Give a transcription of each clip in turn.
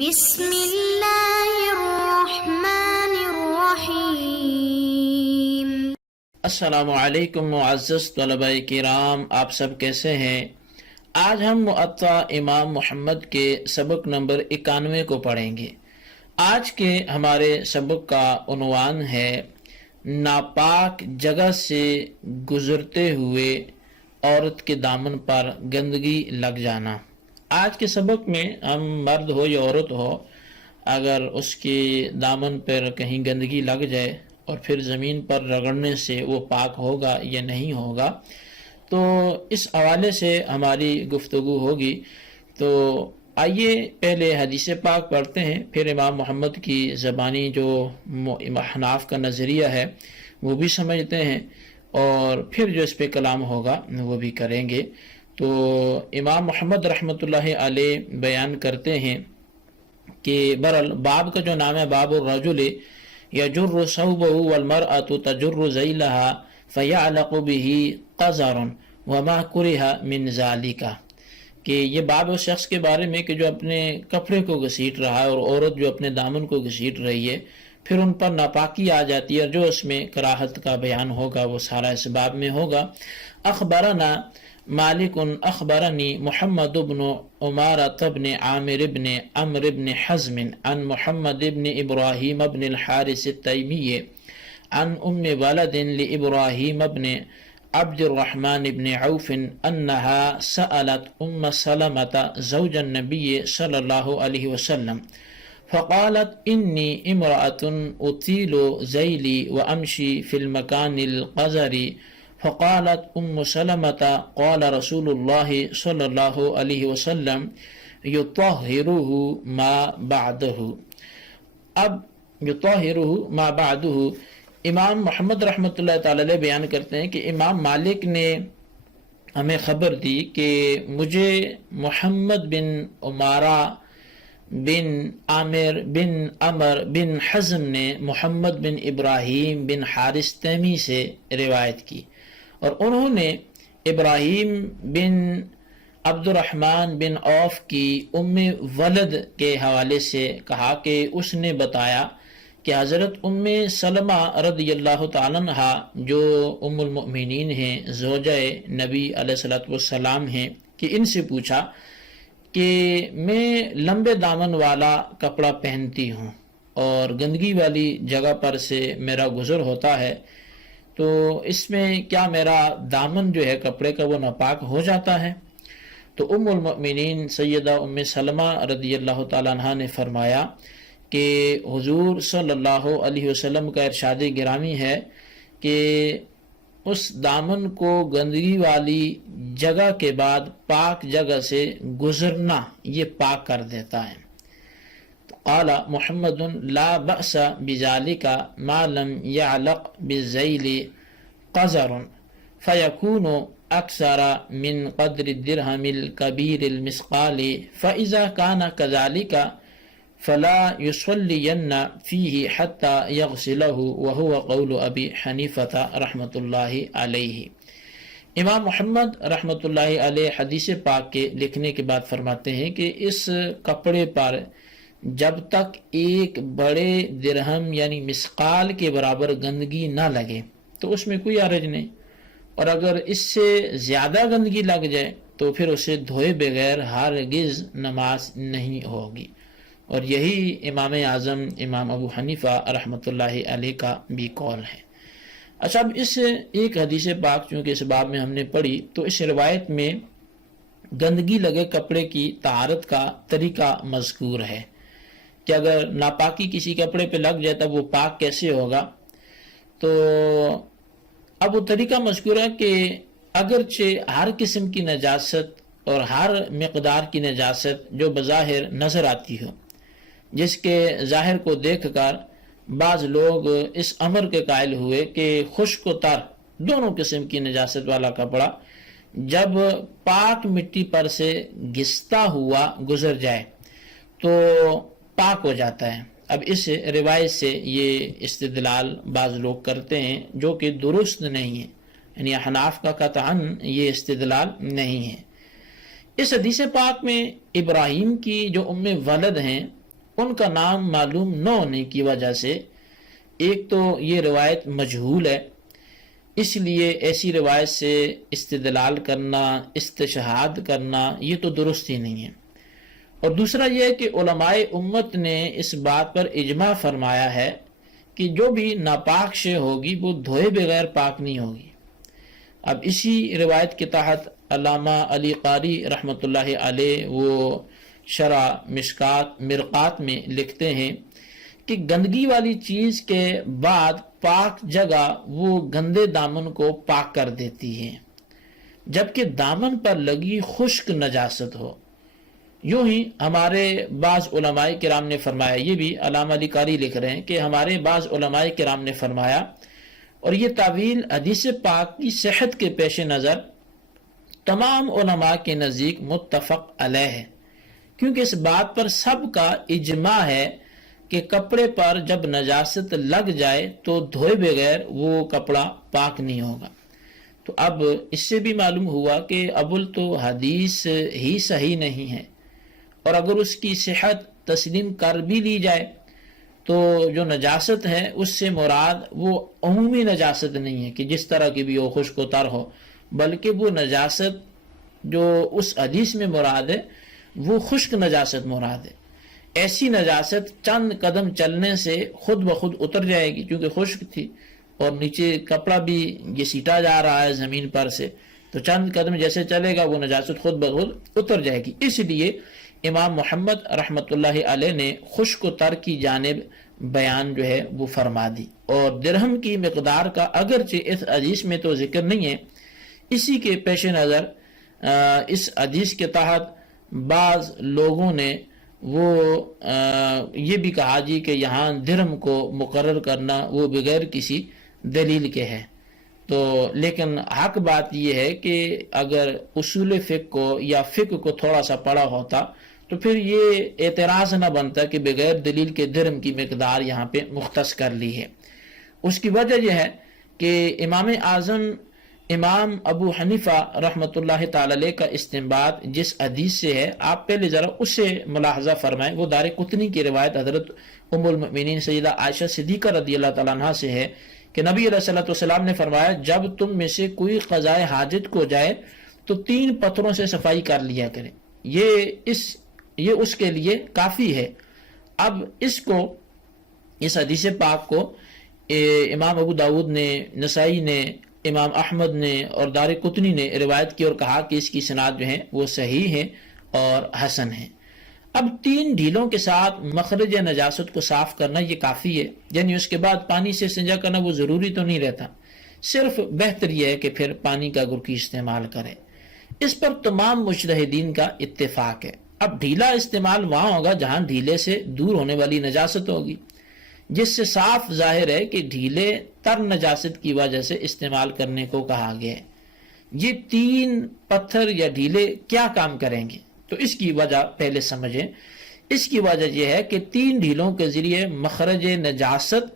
بسم اللہ الرحمن الرحیم۔ السلام علیکم معزز طلباء کرام، آپ سب کیسے ہیں؟ آج ہم معطا امام محمد کے سبق نمبر 91 کو پڑھیں گے۔ آج کے ہمارے سبق کا عنوان ہے ناپاک جگہ سے گزرتے ہوئے عورت کے دامن پر گندگی لگ جانا۔ آج کے سبق میں ہم مرد ہو یا عورت ہو، اگر اس کے دامن پر کہیں گندگی لگ جائے اور پھر زمین پر رگڑنے سے وہ پاک ہوگا یا نہیں ہوگا، تو اس حوالے سے ہماری گفتگو ہوگی۔ تو آئیے پہلے حدیث پاک پڑھتے ہیں، پھر امام محمد کی زبانی جو حناف کا نظریہ ہے وہ بھی سمجھتے ہیں، اور پھر جو اس پہ کلام ہوگا وہ بھی کریں گے۔ تو امام محمد رحمۃ اللہ علیہ بیان کرتے ہیں کہ برال باب کا جو نام ہے باب الرجل یجر ثوبہ والمرأة تجر ذیلہا فیعلق بہ قذر وما کرہ من ذالک، کہ یہ باب اس شخص کے بارے میں کہ جو اپنے کپڑے کو گھسیٹ رہا ہے اور عورت جو اپنے دامن کو گھسیٹ رہی ہے، پھر ان پر ناپاکی آ جاتی ہے، اور جو اس میں کراہت کا بیان ہوگا وہ سارا اس باب میں ہوگا۔ اخبرنا مالک اخبرنی محمد بن عمارة بن عامر بن عمرو بن حزم عن محمد بن ابراہیم بن الحارث التیمی عن ام ولد لابراہیم بن عبد الرحمن بن عوف انها سألت ام سلمة زوج النبي صلی اللہ علیہ وسلم فقالت انی امرأة اطیل ذیلی وامشی فی المکان القذر، فقالت ام سلمة قال رسول اللہ صلی اللہ علیہ وسلم یطہرہ ما بعدہ۔ اب یطہرہ ما بعدہ، امام محمد رحمۃ اللہ تعالی علیہ بیان کرتے ہیں کہ امام مالک نے ہمیں خبر دی کہ مجھے محمد بن عمارہ بن عامر بن عمر بن حزم نے محمد بن ابراہیم بن حارث تیمی سے روایت کی، اور انہوں نے ابراہیم بن عبد الرحمن بن عوف کی ام ولد کے حوالے سے کہا کہ اس نے بتایا کہ حضرت ام سلمہ رضی اللہ تعالیٰ عنہ جو ام المؤمنین ہیں، زوجہ نبی علیہ السلام ہیں، کہ ان سے پوچھا کہ میں لمبے دامن والا کپڑا پہنتی ہوں اور گندگی والی جگہ پر سے میرا گزر ہوتا ہے، تو اس میں کیا میرا دامن جو ہے کپڑے کا وہ ناپاک ہو جاتا ہے؟ تو ام المؤمنین سیدہ ام سلمہ رضی اللہ تعالیٰ عنہ نے فرمایا کہ حضور صلی اللہ علیہ وسلم کا ارشاد گرامی ہے کہ اس دامن کو گندگی والی جگہ کے بعد پاک جگہ سے گزرنا یہ پاک کر دیتا ہے۔ قال محمد لا بأس بذلك ما لم يعلق بالذیل قذر فيكون اکثر من قدر الدرهم الكبير المثقال فإذا كان كذلك فلا يصلين فيه حتى يغسله وهو قول ابی حنیفہ رحمۃ اللہ علیہ۔ امام محمد رحمۃ اللہ علیہ حدیث پاک کے لکھنے کے بعد فرماتے ہیں کہ اس کپڑے پر جب تک ایک بڑے درہم یعنی مثقال کے برابر گندگی نہ لگے تو اس میں کوئی حرج نہیں، اور اگر اس سے زیادہ گندگی لگ جائے تو پھر اسے دھوئے بغیر ہرگز نماز نہیں ہوگی، اور یہی امام اعظم امام ابو حنیفہ رحمۃ اللہ علیہ کا بھی قول ہے۔ اچھا، اب اس ایک حدیث پاک چونکہ اس باب میں ہم نے پڑھی، تو اس روایت میں گندگی لگے کپڑے کی طہارت کا طریقہ مذکور ہے کہ اگر ناپاکی کسی کپڑے پہ لگ جائے تب وہ پاک کیسے ہوگا۔ تو اب وہ طریقہ مذکور ہے کہ اگرچہ ہر قسم کی نجاست اور ہر مقدار کی نجاست جو بظاہر نظر آتی ہو، جس کے ظاہر کو دیکھ کر بعض لوگ اس امر کے قائل ہوئے کہ خشک و تر دونوں قسم کی نجاست والا کپڑا جب پاک مٹی پر سے گھستا ہوا گزر جائے تو پاک ہو جاتا ہے۔ اب اس روایت سے یہ استدلال بعض لوگ کرتے ہیں جو کہ درست نہیں ہے، یعنی حناف کا قطعاً یہ استدلال نہیں ہے۔ اس حدیث پاک میں ابراہیم کی جو ام ولد ہیں ان کا نام معلوم نہ ہونے کی وجہ سے ایک تو یہ روایت مجہول ہے، اس لیے ایسی روایت سے استدلال کرنا، استشہاد کرنا یہ تو درست ہی نہیں ہے۔ اور دوسرا یہ ہے کہ علماء امت نے اس بات پر اجماع فرمایا ہے کہ جو بھی ناپاک شے ہوگی وہ دھوئے بغیر پاک نہیں ہوگی۔ اب اسی روایت کے تحت علامہ علی قاری رحمۃ اللہ علیہ وہ شرح مرقات میں لکھتے ہیں کہ گندگی والی چیز کے بعد پاک جگہ وہ گندے دامن کو پاک کر دیتی ہے، جبکہ دامن پر لگی خشک نجاست ہو۔ یوں ہی ہمارے بعض علماء کرام نے فرمایا، یہ بھی علامہ علی قاری لکھ رہے ہیں کہ ہمارے بعض علماء کرام نے فرمایا، اور یہ تعویل حدیث پاک کی صحت کے پیش نظر تمام علماء کے نزدیک متفق علیہ ہے، کیونکہ اس بات پر سب کا اجماع ہے کہ کپڑے پر جب نجاست لگ جائے تو دھوئے بغیر وہ کپڑا پاک نہیں ہوگا۔ تو اب اس سے بھی معلوم ہوا کہ اول تو حدیث ہی صحیح نہیں ہے، اور اگر اس کی صحت تسلیم کر بھی لی جائے تو جو نجاست ہے اس سے مراد وہ عمومی نجاست نہیں ہے کہ جس طرح کی بھی ہو، خشک و تر ہو، بلکہ وہ نجاست جو اس حدیث میں مراد ہے وہ خشک نجاست مراد ہے۔ ایسی نجاست چند قدم چلنے سے خود بخود اتر جائے گی، کیونکہ خشک تھی اور نیچے کپڑا بھی گھسیٹا جا رہا ہے زمین پر سے، تو چند قدم جیسے چلے گا وہ نجاست خود بخود اتر جائے گی۔ اس لیے امام محمد رحمۃ اللہ علیہ نے خشک و تر کی جانب بیان جو ہے وہ فرما دی، اور درہم کی مقدار کا اگرچہ اس حدیث میں تو ذکر نہیں ہے، اسی کے پیش نظر اس حدیث کے تحت بعض لوگوں نے وہ یہ بھی کہا جی کہ یہاں درہم کو مقرر کرنا وہ بغیر کسی دلیل کے ہے۔ تو لیکن حق بات یہ ہے کہ اگر اصول فقہ کو یا فقہ کو تھوڑا سا پڑھا ہوتا تو پھر یہ اعتراض نہ بنتا کہ بغیر دلیل کے درہم کی مقدار یہاں پہ مختص کر لی ہے۔ اس کی وجہ یہ ہے کہ امام اعظم امام ابو حنیفہ رحمۃ اللہ تعالی علیہ کا استنباط جس حدیث سے ہے، آپ پہلے ذرا اسے ملاحظہ فرمائیں۔ وہ دارقطنی کی روایت حضرت ام المؤمنین سیدہ عائشہ صدیقہ رضی اللہ تعالیٰ عنہ سے ہے کہ نبی علیہ الصلوۃ والسلام نے فرمایا، جب تم میں سے کوئی قضائے حاجت کو جائے تو 3 پتھروں سے صفائی کر لیا کرے، یہ اس کے لیے کافی ہے۔ اب اس حدیث پاک کو امام ابو داود نے، نسائی نے، امام احمد نے اور دارقطنی نے روایت کی اور کہا کہ اس کی سند جو ہے وہ صحیح ہے اور حسن ہے۔ اب 3 ڈھیلوں کے ساتھ مخرج نجاست کو صاف کرنا یہ کافی ہے، یعنی اس کے بعد پانی سے استنجا کرنا وہ ضروری تو نہیں رہتا، صرف بہتر یہ ہے کہ پھر پانی کا گرکی استعمال کرے۔ اس پر تمام مجتہدین کا اتفاق ہے۔ اب ڈھیلا استعمال وہاں ہوگا جہاں ڈھیلے سے دور ہونے والی نجاست ہوگی، جس سے صاف ظاہر ہے کہ ڈھیلے تر نجاست کی وجہ سے استعمال کرنے کو کہا گیا ہے۔ یہ 3 پتھر یا ڈھیلے کیا کام کریں گے؟ تو اس کی وجہ پہلے سمجھیں۔ اس کی وجہ یہ ہے کہ 3 ڈھیلوں کے ذریعے مخرج نجاست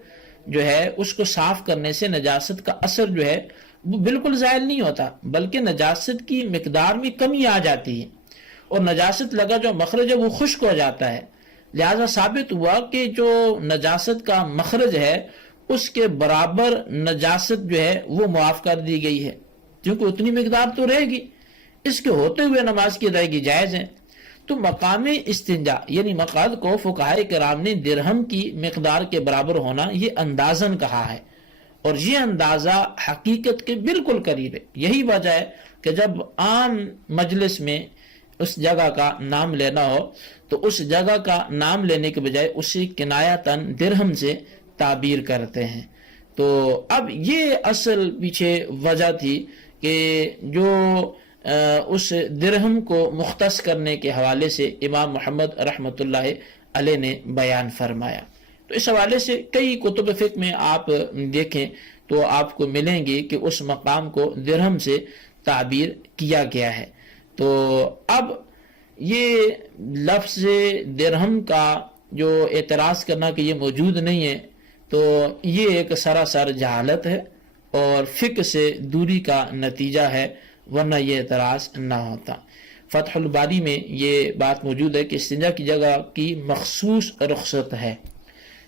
جو ہے اس کو صاف کرنے سے نجاست کا اثر جو ہے وہ بالکل زائل نہیں ہوتا، بلکہ نجاست کی مقدار میں کمی آ جاتی ہے، اور نجاست لگا جو مخرج ہے وہ خشک ہو جاتا ہے۔ لہذا ثابت ہوا کہ جو نجاست کا مخرج ہے اس کے برابر نجاست جو ہے وہ معاف کر دی گئی ہے، کیونکہ اتنی مقدار تو رہے گی، اس کے ہوتے ہوئے نماز کی ادائیگی جائز ہے۔ تو مقام استنجا یعنی مقعد کو فقہاء کرام نے درہم کی مقدار کے برابر ہونا یہ اندازن کہا ہے، اور یہ اندازہ حقیقت کے بالکل قریب ہے۔ یہی وجہ ہے کہ جب عام مجلس میں اس جگہ کا نام لینا ہو تو اس جگہ کا نام لینے کے بجائے اسے کنایتاً درہم سے تعبیر کرتے ہیں۔ تو اب یہ اصل پیچھے وجہ تھی کہ جو اس درہم کو مختص کرنے کے حوالے سے امام محمد رحمۃ اللہ علیہ نے بیان فرمایا۔ تو اس حوالے سے کئی کتب فقہ میں آپ دیکھیں تو آپ کو ملیں گے کہ اس مقام کو درہم سے تعبیر کیا گیا ہے۔ تو اب یہ لفظ درہم کا جو اعتراض کرنا کہ یہ موجود نہیں ہے، تو یہ ایک سراسر جہالت ہے اور فقہ سے دوری کا نتیجہ ہے، ورنہ یہ اعتراض نہ ہوتا۔ فتح الباری میں یہ بات موجود ہے کہ استنجا کی جگہ کی مخصوص رخصت ہے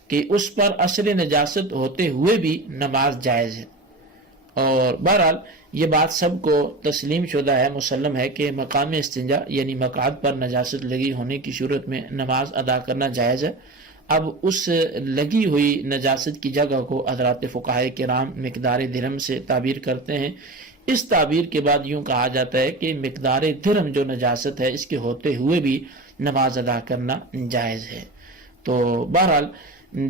کہ اس پر اثر نجاست ہوتے ہوئے بھی نماز جائز ہے، اور بہرحال یہ بات سب کو تسلیم شدہ ہے، مسلم ہے کہ مقام استنجا یعنی مقعد پر نجاست لگی ہونے کی صورت میں نماز ادا کرنا جائز ہے۔ اب اس لگی ہوئی نجاست کی جگہ کو حضرات فقہائے کرام مقدار درہم سے تعبیر کرتے ہیں۔ اس تعبیر کے بعد یوں کہا جاتا ہے کہ مقدار درہم جو نجاست ہے اس کے ہوتے ہوئے بھی نماز ادا کرنا جائز ہے۔ تو بہرحال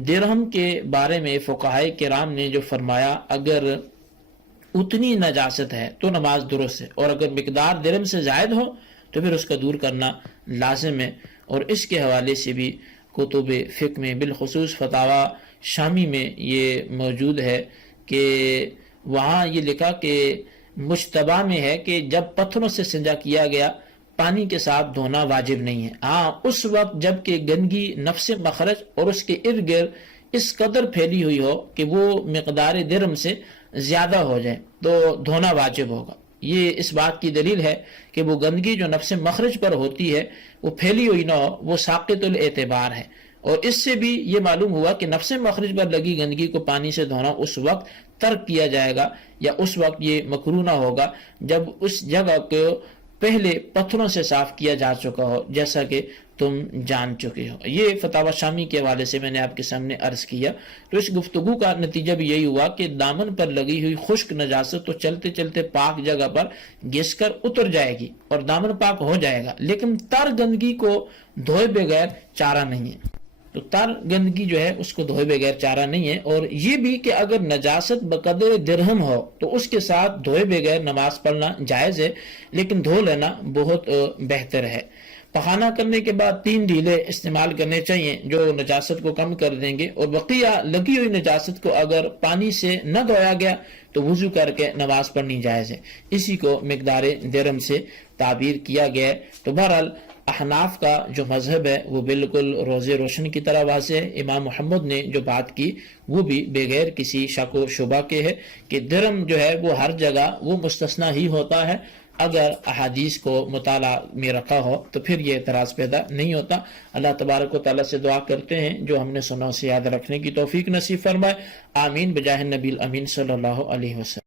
درہم کے بارے میں فقہائے کرام نے جو فرمایا، اگر اتنی نجاست ہے تو نماز درست ہے، اور اگر مقدار درہم سے زائد ہو تو پھر اس کا دور کرنا لازم ہے۔ اور اس کے حوالے سے بھی کتب فقہ میں بالخصوص فتاوی شامی میں یہ موجود ہے کہ وہاں یہ لکھا کہ مجتبہ میں ہے کہ جب پتھروں سے استنجا کیا گیا پانی کے ساتھ دھونا واجب نہیں ہے، ہاں اس وقت جب کہ گندگی نفس مخرج اور اس کے ارد گرد اس قدر پھیلی ہوئی ہو کہ وہ مقدار درہم سے زیادہ ہو جائے تو دھونا واجب ہوگا۔ یہ اس بات کی دلیل ہے کہ وہ گندگی جو نفس مخرج پر ہوتی ہے وہ پھیلی ہوئی نہ ہو، وہ ساقط الاعتبار ہے، اور اس سے بھی یہ معلوم ہوا کہ نفس مخرج پر لگی گندگی کو پانی سے دھونا اس وقت ترک کیا جائے گا، یا اس وقت یہ مکروہ نہ ہوگا جب اس جگہ کو پہلے پتھروں سے صاف کیا جا چکا ہو، جیسا کہ تم جان چکے ہو۔ یہ فتاوی شامی کے حوالے سے میں نے آپ کے سامنے عرض کیا۔ تو اس گفتگو کا نتیجہ بھی یہی ہوا کہ دامن پر لگی ہوئی خشک نجاست تو چلتے چلتے پاک جگہ پر گھس کر اتر جائے گی اور دامن پاک ہو جائے گا، لیکن تر گندگی کو دھوئے بغیر چارہ نہیں ہے۔ تو تر گندگی جو ہے اس کو دھوئے بغیر چارہ نہیں ہے، اور یہ بھی کہ اگر نجاست بقدر درہم ہو تو اس کے ساتھ دھوئے بغیر نماز پڑھنا جائز ہے، لیکن دھو لینا بہت بہتر ہے۔ پخانہ کرنے کے بعد 3 ڈھیلے استعمال کرنے چاہیے جو نجاست کو کم کر دیں گے، اور بقیہ لگی ہوئی نجاست کو اگر پانی سے نہ دھویا گیا تو وضو کر کے نماز پڑھنی جائز ہے۔ اسی کو مقدار درہم سے تعبیر کیا گیا ہے۔ تو بہرحال احناف کا جو مذہب ہے وہ بالکل روز روشن کی طرح واضح ہے۔ امام محمد نے جو بات کی وہ بھی بغیر کسی شک و شبہ کے ہے کہ درہم جو ہے وہ ہر جگہ وہ مستثنی ہی ہوتا ہے۔ اگر احادیث کو مطالعہ میں رکھا ہو تو پھر یہ اعتراض پیدا نہیں ہوتا۔ اللہ تبارک و تعالیٰ سے دعا کرتے ہیں جو ہم نے سنا اسے یاد رکھنے کی توفیق نصیب فرمائے۔ آمین بجاہ نبی الامین صلی اللہ علیہ وسلم۔